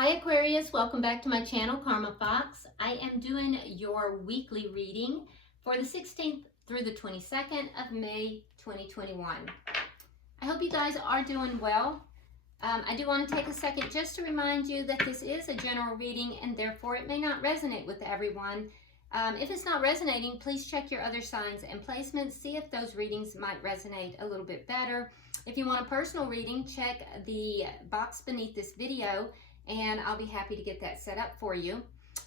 Hi Aquarius, welcome back to my channel, Karma Fox. I am doing your weekly reading for the 16th through the 22nd of May 2021. I hope you guys are doing well. I do want to take a second just to remind you that this is a general reading and therefore it may not resonate with everyone. If it's not resonating, please check your other signs and placements. See if those readings might resonate a little bit better. If you want a personal reading, check the box beneath this video and I'll be happy to get that set up for you.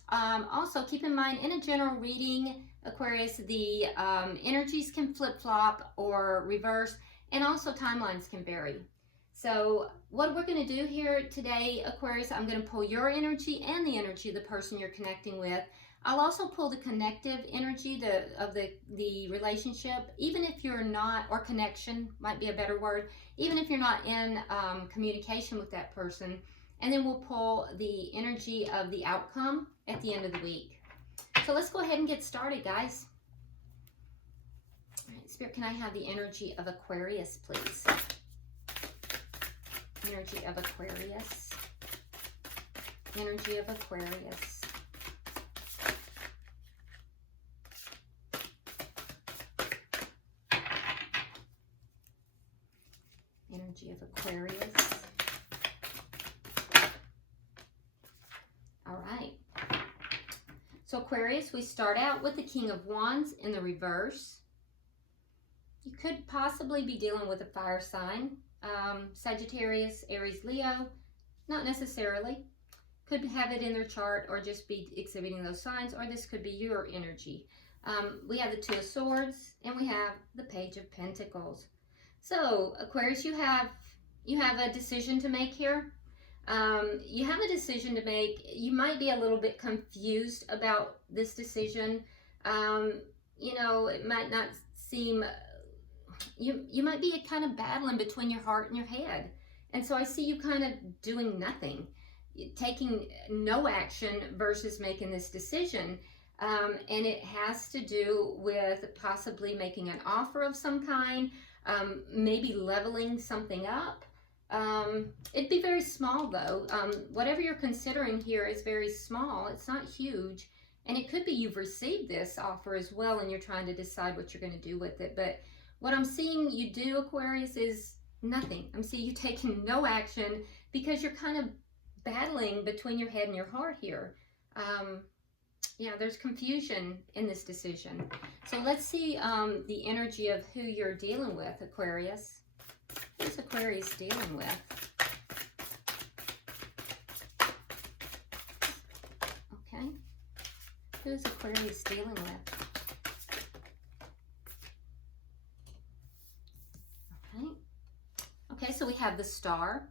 Also, keep in mind, in a general reading, Aquarius, the energies can flip-flop or reverse, and also timelines can vary. So what we're going to do here today, Aquarius, I'm going to pull your energy and the energy of the person you're connecting with. I'll also pull the connective energy of the relationship, even if you're not, or connection might be a better word, even if you're not in communication with that person. And then we'll pull the energy of the outcome at the end of the week. So let's go ahead and get started, guys. All right, Spirit, can I have the energy of Aquarius, please? Energy of Aquarius. Energy of Aquarius. Energy of Aquarius. All right. So Aquarius, we start out with the King of Wands in the reverse. You could possibly be dealing with a fire sign. Sagittarius, Aries, Leo. Not necessarily. Could have it in their chart or just be exhibiting those signs, or this could be your energy. We have the Two of Swords and we have the Page of Pentacles. So Aquarius, you have a decision to make here. You have a decision to make. You might be a little bit confused about this decision. You know, it might not seem, you might be kind of battling between your heart and your head. And so I see you kind of doing nothing, taking no action versus making this decision. And it has to do with possibly making an offer of some kind, maybe leveling something up. It'd be very small though. Whatever you're considering here is very small. It's not huge. And it could be you've received this offer as well and you're trying to decide what you're going to do with it. But what I'm seeing you do, Aquarius, is nothing. I'm seeing you taking no action because you're kind of battling between your head and your heart here. Yeah, there's confusion in this decision. So let's see the energy of who you're dealing with, Aquarius. Who's Aquarius dealing with? Okay. Who's Aquarius dealing with? Okay. Okay, so we have the Star,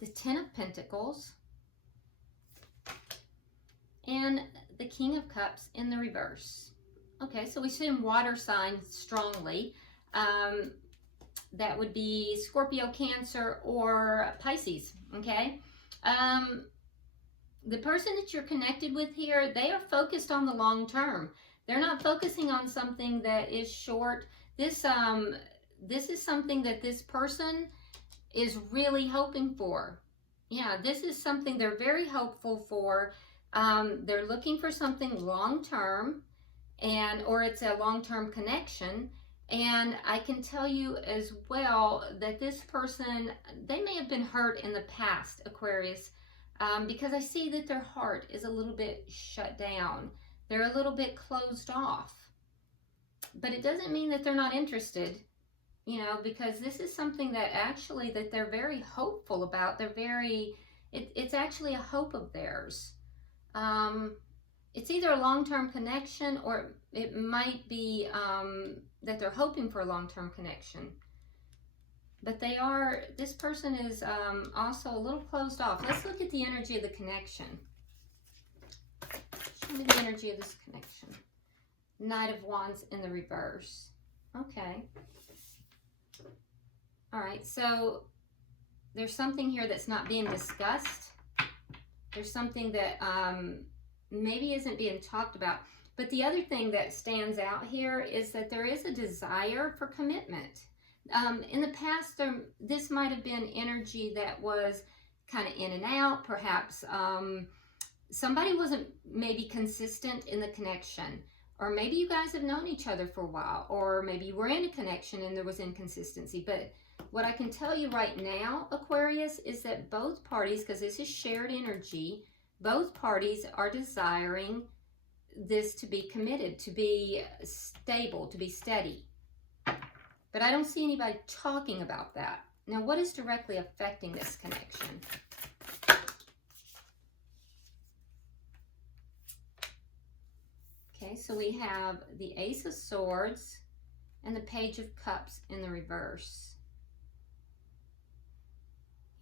the Ten of Pentacles, and the King of Cups in the reverse. Okay, so we assume water signs strongly. That would be Scorpio, Cancer, or Pisces, okay? The person that you're connected with here, they are focused on the long term. They're not focusing on something that is short. This is something that this person is really hoping for. Yeah, this is something they're very hopeful for. They're looking for something long term, or it's a long-term connection. And I can tell you as well that this person, they may have been hurt in the past, Aquarius, because I see that their heart is a little bit shut down. They're a little bit closed off. But it doesn't mean that they're not interested, you know, because this is something that actually that they're very hopeful about. They're very, it's actually a hope of theirs. It's either a long-term connection or it might be that they're hoping for a long-term connection. But this person is also a little closed off. Let's look at the energy of the connection. Show me the energy of this connection. Knight of Wands in the reverse. Okay. All right, so there's something here that's not being discussed. There's something that maybe isn't being talked about. But the other thing that stands out here is that there is a desire for commitment. In the past, this might have been energy that was kind of in and out. Perhaps somebody wasn't maybe consistent in the connection. Or maybe you guys have known each other for a while. Or maybe you were in a connection and there was inconsistency. But what I can tell you right now, Aquarius, is that both parties, because this is shared energy, both parties are desiring this to be committed, to be stable, to be steady. But I don't see anybody talking about that. Now, what is directly affecting this connection? Okay, so we have the Ace of Swords and the Page of Cups in the reverse.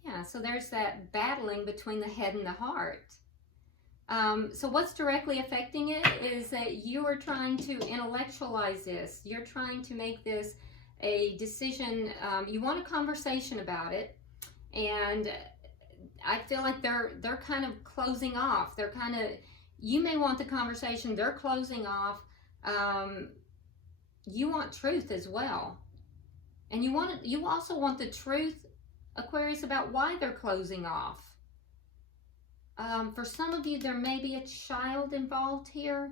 Yeah, so there's that battling between the head and the heart. So what's directly affecting it is that you are trying to intellectualize this. You're trying to make this a decision. You want a conversation about it, and I feel like they're kind of closing off. They're kind of, you may want the conversation, they're closing off. You want truth as well, and you also want the truth, Aquarius, about why they're closing off. For some of you, there may be a child involved here.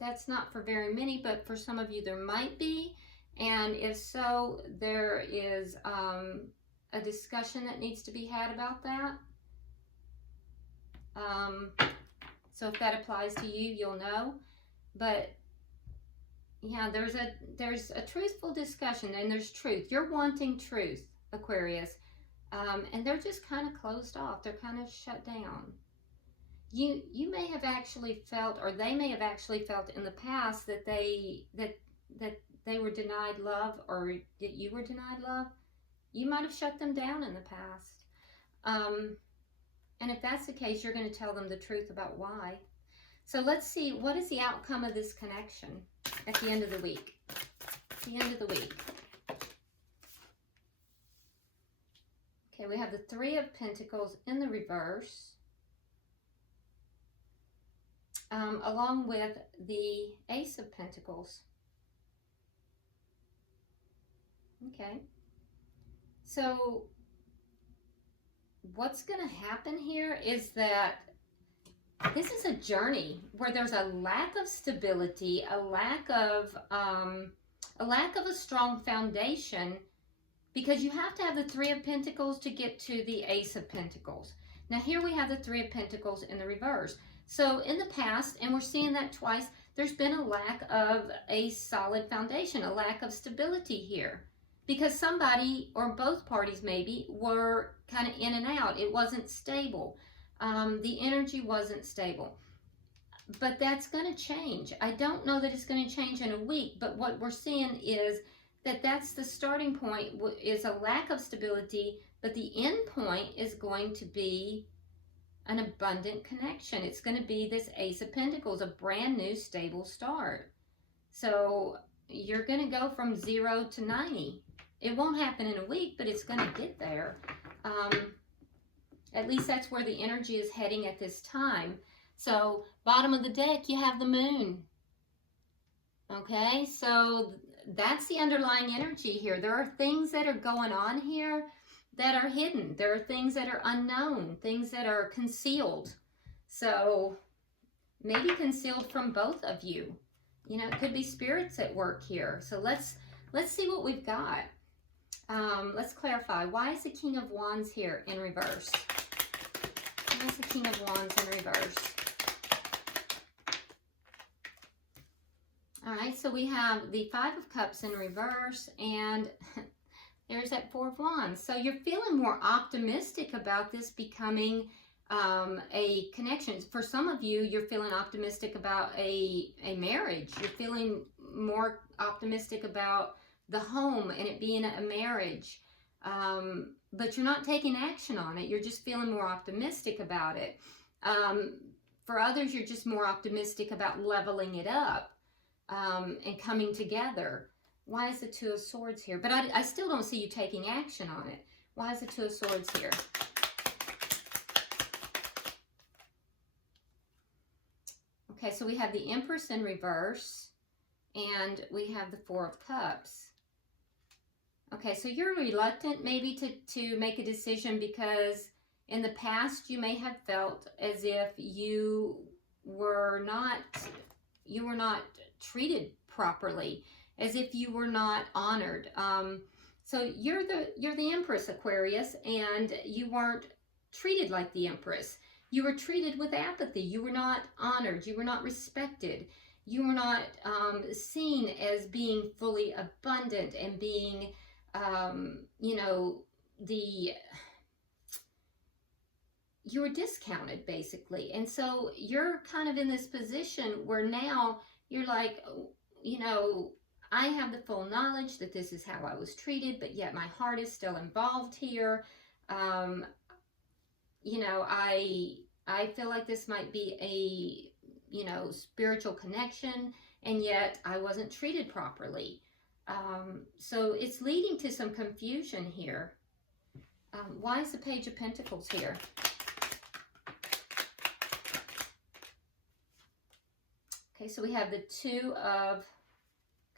That's not for very many, but for some of you, there might be. And if so, there is a discussion that needs to be had about that. So if that applies to you, you'll know. But yeah, there's a truthful discussion, and there's truth. You're wanting truth, Aquarius. And they're just kind of closed off. They're kind of shut down. You may have actually felt, or they may have actually felt in the past that they were denied love, or that you were denied love. You might have shut them down in the past. And if that's the case, you're going to tell them the truth about why. So let's see, what is the outcome of this connection at the end of the week? At the end of the week. Okay, we have the Three of Pentacles in the reverse, along with the Ace of Pentacles. Okay, so what's going to happen here is that this is a journey where there's a lack of stability, a lack of a strong foundation, because you have to have the Three of Pentacles to get to the Ace of Pentacles. Now here we have the Three of Pentacles in the reverse. So in the past, and we're seeing that twice, there's been a lack of a solid foundation, a lack of stability here. Because somebody, or both parties maybe, were kind of in and out. It wasn't stable. The energy wasn't stable. But that's going to change. I don't know that it's going to change in a week, but what we're seeing is that that's the starting point, is a lack of stability, but the end point is going to be an abundant connection. It's going to be this Ace of Pentacles, a brand new stable start. So you're going to go from 0 to 90. It won't happen in a week, but it's going to get there. At least that's where the energy is heading at this time. So bottom of the deck, you have the moon. Okay, so that's the underlying energy here. There are things that are going on here that are hidden. There are things that are unknown, things that are concealed. So maybe concealed from both of you. You know, it could be spirits at work here. So let's see what we've got. Let's clarify. Why is the King of Wands here in reverse? Why is the King of Wands in reverse? All right, so we have the Five of Cups in reverse, and there's that Four of Wands. So you're feeling more optimistic about this becoming a connection. For some of you, you're feeling optimistic about a marriage. You're feeling more optimistic about the home and it being a marriage. But you're not taking action on it. You're just feeling more optimistic about it. For others, you're just more optimistic about leveling it up and coming together. Why is the Two of Swords here? But I still don't see you taking action on it. Why is the Two of Swords here? Okay, so we have the Empress in reverse. And we have the Four of Cups. Okay, so you're reluctant maybe to make a decision because in the past you may have felt as if you were not treated properly, as if you were not honored. So you're the Empress, Aquarius, and you weren't treated like the Empress. You were treated with apathy. You were not honored. You were not respected. You were not seen as being fully abundant and being, you know, you were discounted basically. And so you're kind of in this position where now you're like, you know, I have the full knowledge that this is how I was treated, but yet my heart is still involved here. You know, I feel like this might be a, you know, spiritual connection, and yet I wasn't treated properly. So it's leading to some confusion here. Why is the Page of Pentacles here? Okay, so we have the Two of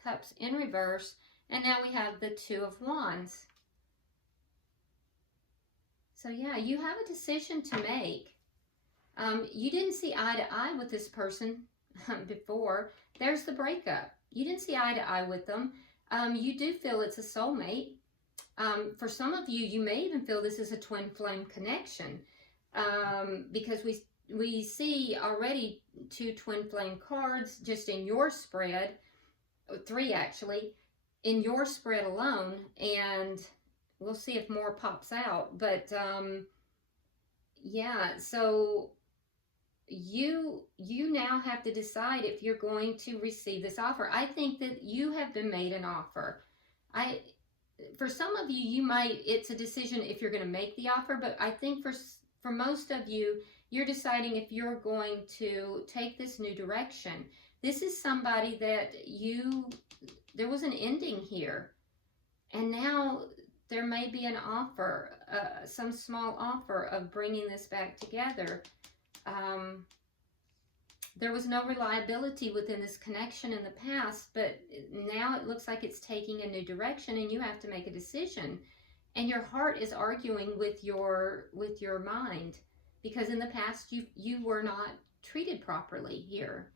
Cups in reverse, and now we have the Two of Wands. So yeah, you have a decision to make. You didn't see eye to eye with this person before. There's the breakup. You didn't see eye to eye with them. You do feel it's a soulmate. For some of you, you may even feel this is a twin flame connection, because we see already 2 twin flame cards just in your spread, 3 actually, in your spread alone, and we'll see if more pops out. But yeah, so you now have to decide if you're going to receive this offer. I think that you have been made an offer. For some of you, it's a decision if you're going to make the offer, but I think for most of you, you're deciding if you're going to take this new direction. This is somebody that there was an ending here, and now there may be an offer, some small offer of bringing this back together. There was no reliability within this connection in the past, but now it looks like it's taking a new direction, and you have to make a decision. And your heart is arguing with your mind, because in the past you were not treated properly here.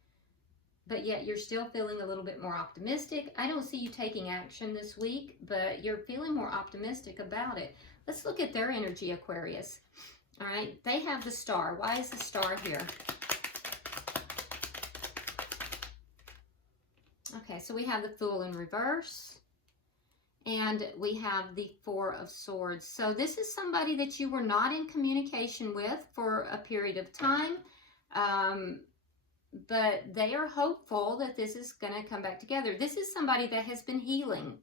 But yet you're still feeling a little bit more optimistic. I don't see you taking action this week, but you're feeling more optimistic about it. Let's look at their energy, Aquarius. All right, they have the Star. Why is the Star here? Okay, so we have the Fool in reverse, and we have the Four of Swords. So this is somebody that you were not in communication with for a period of time, but they are hopeful that this is going to come back together. This is somebody that has been healing,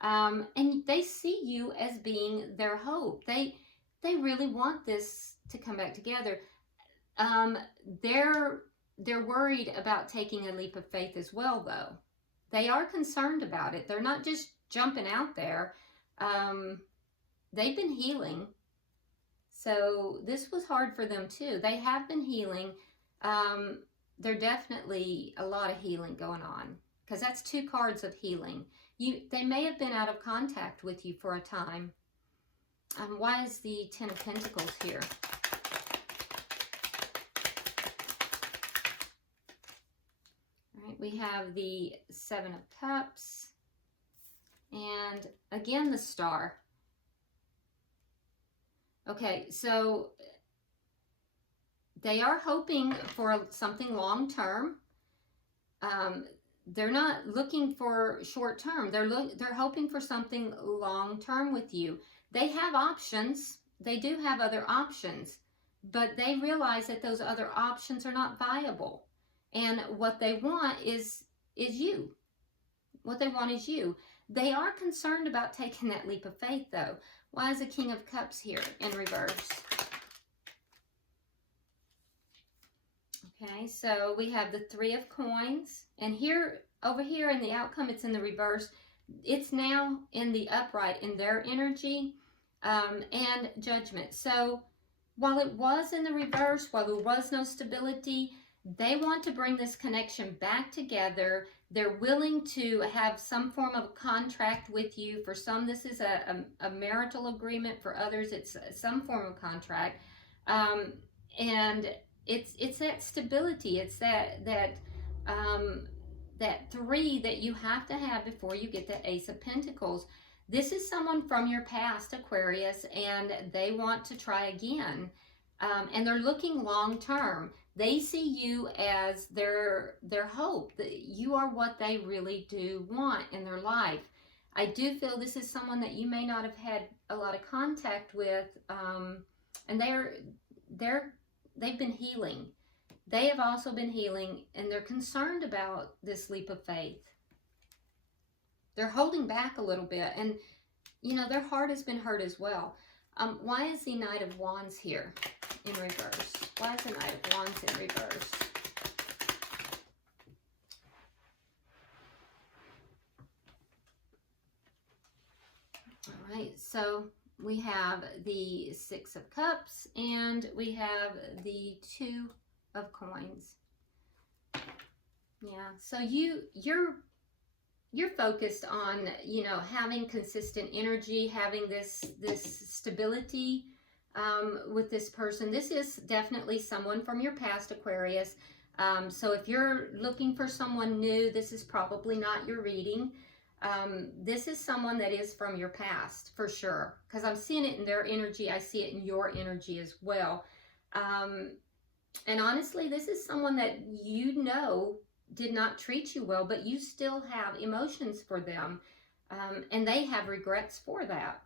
and they see you as being their hope. They really want this to come back together. They're worried about taking a leap of faith as well, though. They are concerned about it. They're not just jumping out there. They've been healing. So this was hard for them too. They have been healing. There's definitely a lot of healing going on, because that's 2 cards of healing. They may have been out of contact with you for a time. Why is the Ten of Pentacles here? We have the Seven of Cups, and again the Star. Okay, so they are hoping for something long term. They're not looking for short term. They're hoping for something long term with you. They have options. They do have other options, but they realize that those other options are not viable. And what they want is you. What they want is you. They are concerned about taking that leap of faith, though. Why is the King of Cups here in reverse? Okay, so we have the Three of Coins. And over here in the outcome, it's in the reverse. It's now in the upright in their energy, and Judgment. So while it was in the reverse, while there was no stability, they want to bring this connection back together. They're willing to have some form of contract with you. For some, this is a marital agreement. For others, it's some form of contract. And it's that stability. It's that three that you have to have before you get the Ace of Pentacles. This is someone from your past, Aquarius, and they want to try again. And they're looking long term. They see you as their hope, that you are what they really do want in their life. I do feel this is someone that you may not have had a lot of contact with, and they've been healing. They have also been healing, and they're concerned about this leap of faith. They're holding back a little bit, and you know, their heart has been hurt as well. Why is the Knight of Wands here in reverse? Why is the Knight of Wands in reverse? All right, so we have the Six of Cups and we have the Two of Coins. Yeah, so you're focused on, you know, having consistent energy, having this stability with this person. This is definitely someone from your past, Aquarius. So if you're looking for someone new, this is probably not your reading. This is someone that is from your past, for sure, because I'm seeing it in their energy. I see it in your energy as well. And honestly, this is someone that you know did not treat you well, but you still have emotions for them, and they have regrets for that.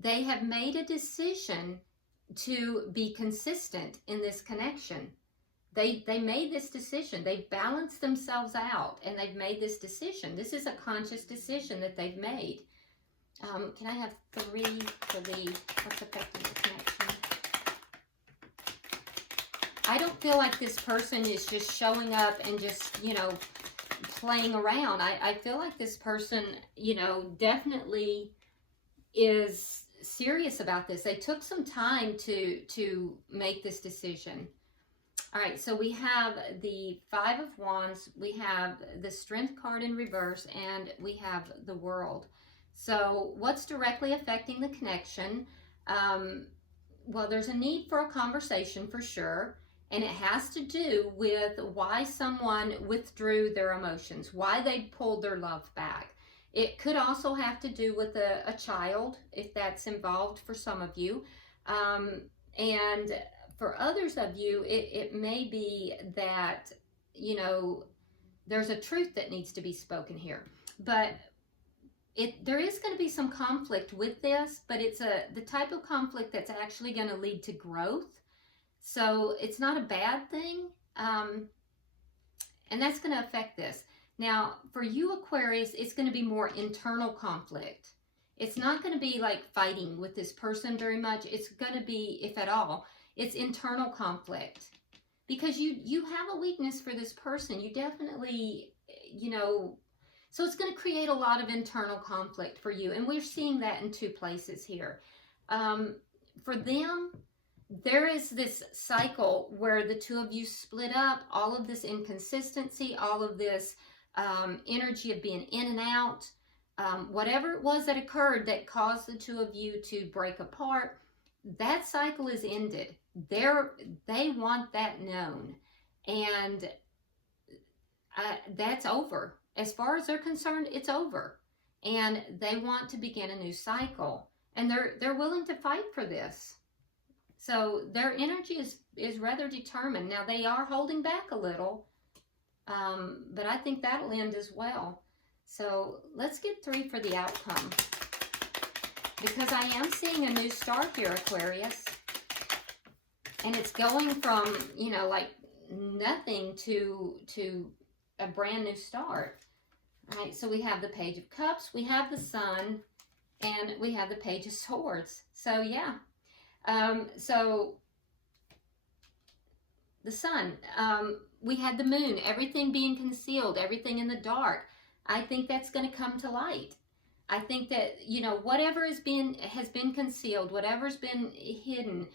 They have made a decision to be consistent in this connection. They made this decision. They balanced themselves out, and they've made this decision. This is a conscious decision that they've made. Can I have 3 for the what's affecting the connection? I don't feel like this person is just showing up and just, you know, playing around. I feel like this person, you know, definitely is serious about this. They took some time to make this decision. All right, so we have the Five of Wands, we have the Strength card in reverse, and we have the World. So what's directly affecting the connection? Well, there's a need for a conversation for sure. And it has to do with why someone withdrew their emotions, why they pulled their love back. It could also have to do with a child, if that's involved for some of you. And for others of you, it may be that, you know, there's a truth that needs to be spoken here. But there is going to be some conflict with this, but it's the type of conflict that's actually going to lead to growth. So it's not a bad thing, and that's going to affect this. Now, for you, Aquarius, it's going to be more internal conflict. It's not going to be like fighting with this person very much. It's going to be, if at all, it's internal conflict. Because you have a weakness for this person. You definitely, you know, so it's going to create a lot of internal conflict for you. And we're seeing that in 2 places here. For them, there is this cycle where the 2 of you split up, all of this inconsistency, all of this energy of being in and out, whatever it was that occurred that caused the 2 of you to break apart, that cycle is ended. They want that known, and that's over. As far as they're concerned, it's over, and they want to begin a new cycle, and they're willing to fight for this. So their energy is rather determined. Now, they are holding back a little, but I think that'll end as well. So let's get 3 for the outcome. Because I am seeing a new start here, Aquarius. And it's going from, you know, like nothing to a brand new start. All right, so we have the Page of Cups, we have the Sun, and we have the Page of Swords. So, yeah. So the Sun, we had the Moon, everything being concealed, everything in the dark. I think that's going to come to light. I think that, you know, whatever has been concealed, whatever's been hidden,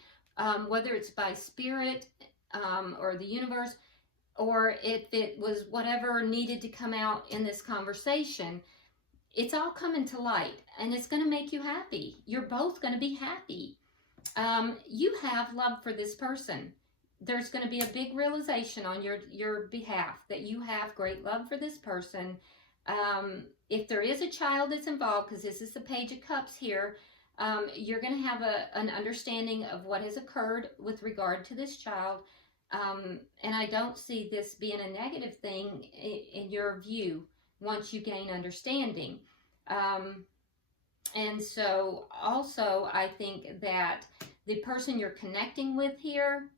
whether it's by spirit or the universe, or if it was whatever needed to come out in this conversation, it's all coming to light, and it's going to make you happy. You're both going to be happy. You have love for this person. There's going to be a big realization on your behalf that you have great love for this person. If there is a child that's involved, because this is the Page of Cups here, you're going to have an understanding of what has occurred with regard to this child. And I don't see this being a negative thing in your view once you gain understanding. And so also I think that the person you're connecting with here,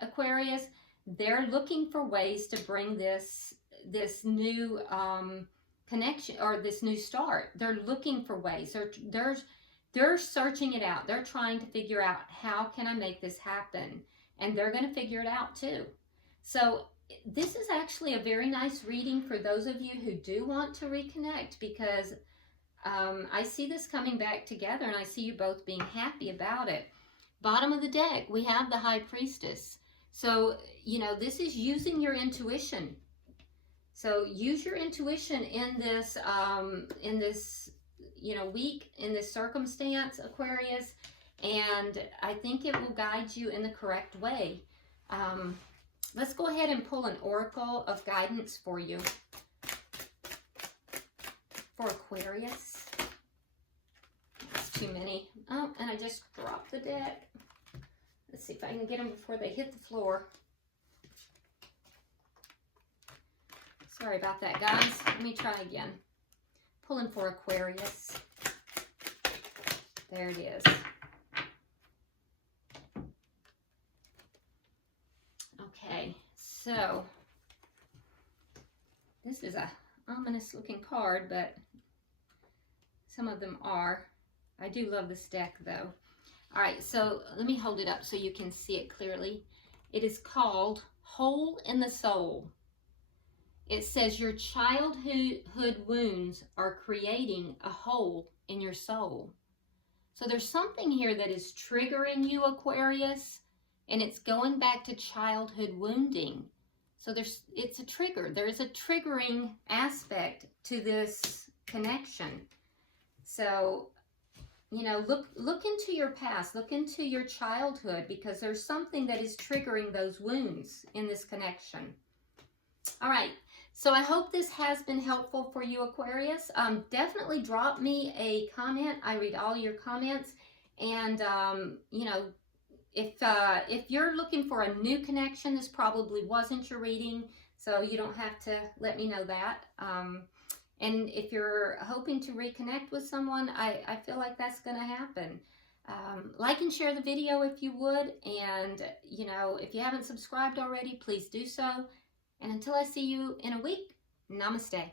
Aquarius, they're looking for ways to bring this new connection, or this new start. They're looking for ways. They're searching it out. They're trying to figure out, how can I make this happen? And they're going to figure it out too. So this is actually a very nice reading for those of you who do want to reconnect, because I see this coming back together, and I see you both being happy about it. Bottom of the deck, we have the High Priestess. So, you know, this is using your intuition. So use your intuition in this, you know, week, in this circumstance, Aquarius, and I think it will guide you in the correct way. Let's go ahead and pull an oracle of guidance for you. For Aquarius. That's too many. Oh, and I just dropped the deck. Let's see if I can get them before they hit the floor. Sorry about that, guys. Let me try again. Pulling for Aquarius. There it is. Okay, so this is a ominous looking card, but some of them are. I do love this deck though. All right, so let me hold it up so you can see it clearly. It is called Hole in the Soul. It says your childhood wounds are creating a hole in your soul. So there's something here that is triggering you, Aquarius, and it's going back to childhood wounding. So it's a trigger. There is a triggering aspect to this connection. So, you know, look into your past, look into your childhood, because there's something that is triggering those wounds in this connection. All right, so I hope this has been helpful for you, Aquarius. Definitely drop me a comment. I read all your comments, and you know, if you're looking for a new connection, this probably wasn't your reading, so you don't have to let me know that. And if you're hoping to reconnect with someone, I feel like that's going to happen. Like and share the video if you would, and you know, if you haven't subscribed already, please do so. And until I see you in a week, namaste.